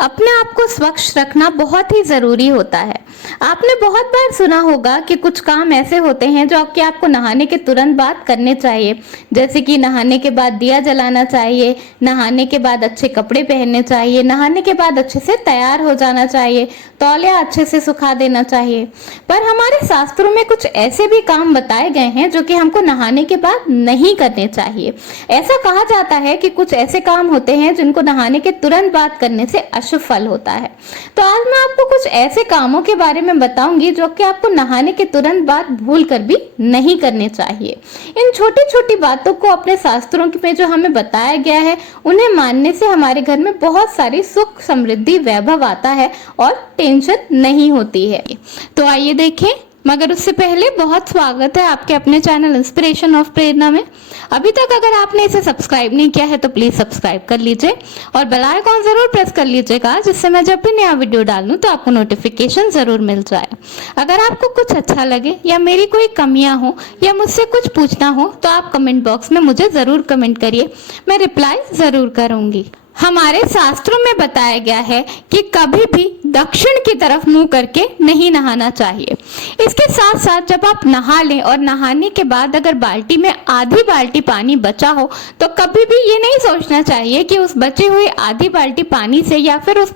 अपने आप को स्वच्छ रखना बहुत ही जरूरी होता है। आपने बहुत बार सुना होगा कि कुछ काम ऐसे होते हैं जो कि आपको नहाने के तुरंत बाद करने चाहिए, जैसे कि नहाने के बाद दिया जलाना चाहिए, नहाने के बाद अच्छे कपड़े पहनने चाहिए, नहाने के बाद अच्छे से तैयार हो जाना चाहिए, तौलिया अच्छे से सुखा देना चाहिए। पर हमारे शास्त्रों में कुछ ऐसे भी काम बताए गए हैं जो कि हमको नहाने के बाद नहीं करने चाहिए। ऐसा कहा जाता है कि कुछ ऐसे काम होते हैं जिनको नहाने के तुरंत बाद करने से अशुभ फल होता है। तो आज मैं आपको कुछ ऐसे कामों के बारे में बताऊंगी जो कि आपको नहाने के तुरंत बाद भूल कर भी नहीं करने चाहिए। इन छोटी छोटी बातों को अपने शास्त्रों में जो हमें बताया गया है, उन्हें मानने से हमारे घर में बहुत सारी सुख समृद्धि वैभव आता है और टेंशन नहीं होती है। तो आइए देखें, मगर उससे पहले बहुत स्वागत है आपके अपने चैनल इंस्पिरेशन ऑफ प्रेरणा में। अभी तक अगर आपने इसे सब्सक्राइब नहीं किया है तो प्लीज सब्सक्राइब कर लीजिए और बेल आइकॉन जरूर प्रेस कर लीजिएगा, जिससे मैं जब भी नया वीडियो डालूं तो आपको नोटिफिकेशन जरूर मिल जाए। अगर आपको कुछ अच्छा लगे या मेरी कोई कमियां हो या मुझसे कुछ पूछना हो तो आप कमेंट बॉक्स में मुझे जरूर कमेंट करिए, मैं रिप्लाई जरूर करूंगी। हमारे शास्त्रों में बताया गया है कि कभी भी दक्षिण की तरफ मुंह करके नहीं नहाना चाहिए। इसके साथ साथ जब आप नहा लें और नहाने के बाद अगर बाल्टी में आधी बाल्टी पानी बचा हो तो कभी भी ये नहीं सोचना चाहिए कि उस बचे हुए आधी बाल्टी पानी से या फिर उस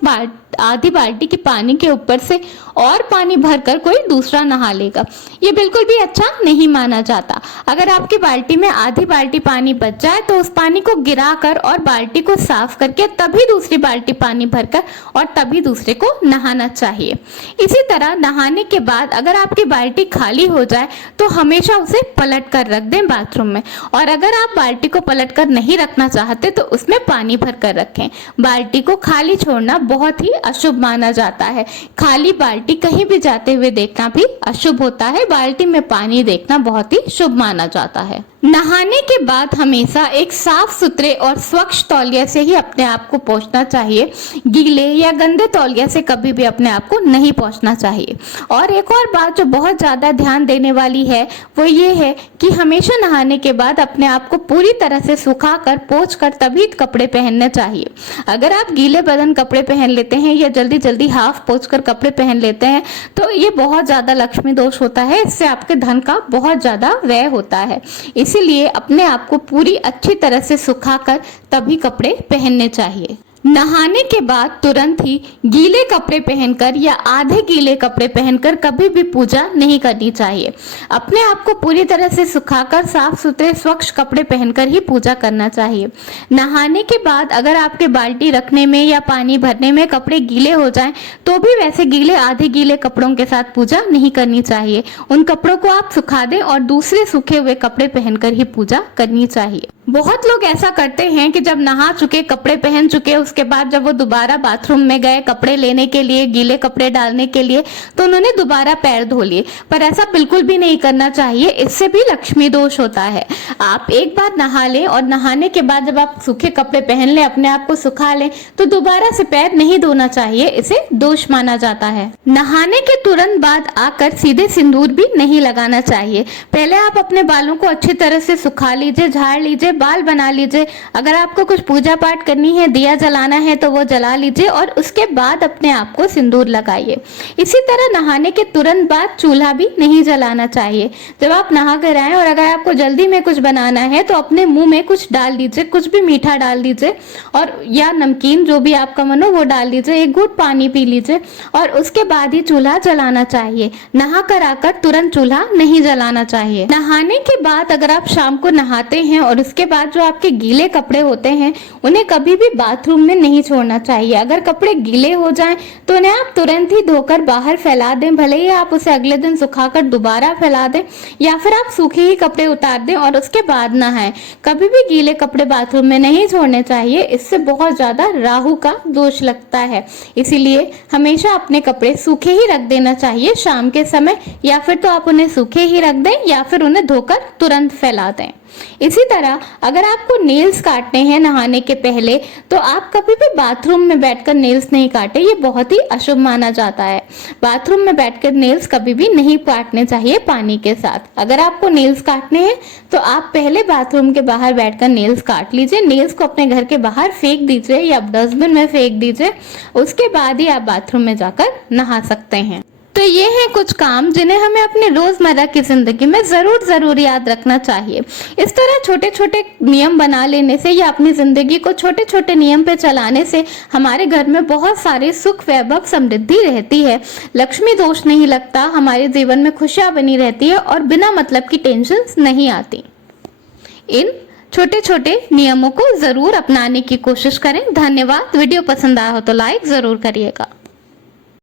आधी बाल्टी के पानी के ऊपर से और पानी भरकर कोई दूसरा नहा लेगा। ये बिल्कुल भी अच्छा नहीं माना जाता। अगर आपकी बाल्टी में आधी बाल्टी पानी बच जाए तो उस पानी को गिराकर और बाल्टी को साफ करके तभी दूसरी बाल्टी पानी भरकर और तभी दूसरे को नहाना चाहिए। इसी तरह नहाने के बाद अगर आपकी बाल्टी खाली हो जाए तो हमेशा उसे पलट कर रख दें बाथरूम में, और अगर आप बाल्टी को पलट कर नहीं रखना चाहते तो उसमें पानी भर कर रखें। बाल्टी को खाली छोड़ना बहुत ही अशुभ माना जाता है। खाली बाल्टी कहीं भी जाते हुए देखना भी अशुभ होता है। बाल्टी में पानी देखना बहुत ही शुभ माना जाता है। नहाने के बाद हमेशा एक साफ सुथरे और स्वच्छ तौलिया से ही अपने आप को पोंछना चाहिए। गीले या गंदे तौलिया से कभी भी अपने आप को नहीं पोंछना चाहिए। और एक और बात जो बहुत ज्यादा ध्यान देने वाली है वो ये है कि हमेशा नहाने के बाद अपने आप को पूरी तरह से सुखा कर पोंछ कर तभी कपड़े पहनने चाहिए। अगर आप गीले बदन कपड़े पहन लेते हैं या जल्दी जल्दी हाफ पोंछ कर कपड़े पहन लेते हैं तो ये बहुत ज्यादा लक्ष्मी दोष होता है। इससे आपके धन का बहुत ज्यादा व्यय होता है। इसीलिए अपने आप को पूरी अच्छी तरह से सुखाकर तभी कपड़े पहनने चाहिए। नहाने के बाद तुरंत ही गीले कपड़े पहनकर या आधे गीले कपड़े पहनकर कभी भी पूजा नहीं करनी चाहिए। अपने आप को पूरी तरह से सुखाकर साफ सुथरे स्वच्छ कपड़े पहनकर ही पूजा करना चाहिए। नहाने के बाद अगर आपके बाल्टी रखने में या पानी भरने में कपड़े गीले हो जाएं तो भी वैसे गीले आधे गीले कपड़ों के साथ पूजा नहीं करनी चाहिए। उन कपड़ों को आप सुखा दें और दूसरे सूखे हुए कपड़े पहनकर ही पूजा करनी चाहिए। बहुत लोग ऐसा करते हैं कि जब नहा चुके कपड़े पहन चुके उसके बाद जब वो दोबारा बाथरूम में गए कपड़े लेने के लिए, गीले कपड़े डालने के लिए, तो उन्होंने दोबारा पैर धो लिए। पर ऐसा बिल्कुल भी नहीं करना चाहिए, इससे भी लक्ष्मी दोष होता है। आप एक बार नहा लें और नहाने के बाद जब आप सूखे कपड़े पहन लें, अपने आप को सुखा लें, तो दोबारा से पैर नहीं धोना चाहिए, इसे दोष माना जाता है। नहाने के तुरंत बाद आकर सीधे सिंदूर भी नहीं लगाना चाहिए। पहले आप अपने बालों को अच्छी तरह से सुखा लीजिए, झाड़ लीजिए, बाल बना लीजिए। अगर आपको कुछ पूजा पाठ करनी है, दिया जलाना है तो वो जला लीजिए और उसके बाद अपने आप को सिंदूर लगाइए। इसी तरह नहाने के तुरंत बाद चूल्हा भी नहीं जलाना चाहिए। जब आप नहा कर आए और अगर आपको जल्दी में कुछ बनाना है तो अपने मुंह में कुछ डाल दीजिए, कुछ भी मीठा डाल दीजिए और या नमकीन जो भी आपका मन हो वो डाल दीजिए, एक घूंट पानी पी लीजिए और उसके बाद ही चूल्हा जलाना चाहिए। नहा कर आकर तुरंत चूल्हा नहीं जलाना चाहिए। नहाने के बाद अगर आप शाम को नहाते हैं और उसके बाद जो आपके गीले कपड़े होते हैं उन्हें कभी भी बाथरूम में नहीं छोड़ना चाहिए। अगर कपड़े गीले हो जाएं तो उन्हें आप तुरंत ही धोकर बाहर फैला दें। भले ही आप उसे अगले दिन सुखाकर दोबारा फैला दें या फिर आप सूखे ही कपड़े उतार दें और उसके बाद नहाएं। कभी भी गीले कपड़े बाथरूम में नहीं छोड़ने चाहिए, इससे बहुत ज्यादा राहु का दोष लगता है। इसीलिए हमेशा अपने कपड़े सूखे ही रख देना चाहिए शाम के समय, या फिर तो आप उन्हें सूखे ही रख दें या फिर उन्हें धोकर तुरंत फैला दें। इसी तरह अगर आपको नेल्स काटने हैं नहाने के पहले तो आप कभी भी बाथरूम में बैठकर नेल्स नहीं काटे, ये बहुत ही अशुभ माना जाता है। बाथरूम में बैठकर नेल्स कभी भी नहीं काटने चाहिए पानी के साथ। अगर आपको नेल्स काटने हैं तो आप पहले बाथरूम के बाहर बैठकर नेल्स काट लीजिए, नेल्स को अपने घर के बाहर फेंक दीजिए या डस्टबिन में फेंक दीजिए, उसके बाद ही आप बाथरूम में जाकर नहा सकते हैं। तो ये हैं कुछ काम जिन्हें हमें अपने रोजमर्रा की जिंदगी में जरूर याद रखना चाहिए। इस तरह छोटे छोटे नियम बना लेने से या अपनी जिंदगी को छोटे छोटे नियम पे चलाने से हमारे घर में बहुत सारे सुख, वैभव, समृद्धि रहती है, लक्ष्मी दोष नहीं लगता, हमारे जीवन में खुशियां बनी रहती है और बिना मतलब की टेंशन नहीं आती। इन छोटे छोटे नियमों को जरूर अपनाने की कोशिश करें। धन्यवाद। वीडियो पसंद आया हो तो लाइक जरूर करिएगा।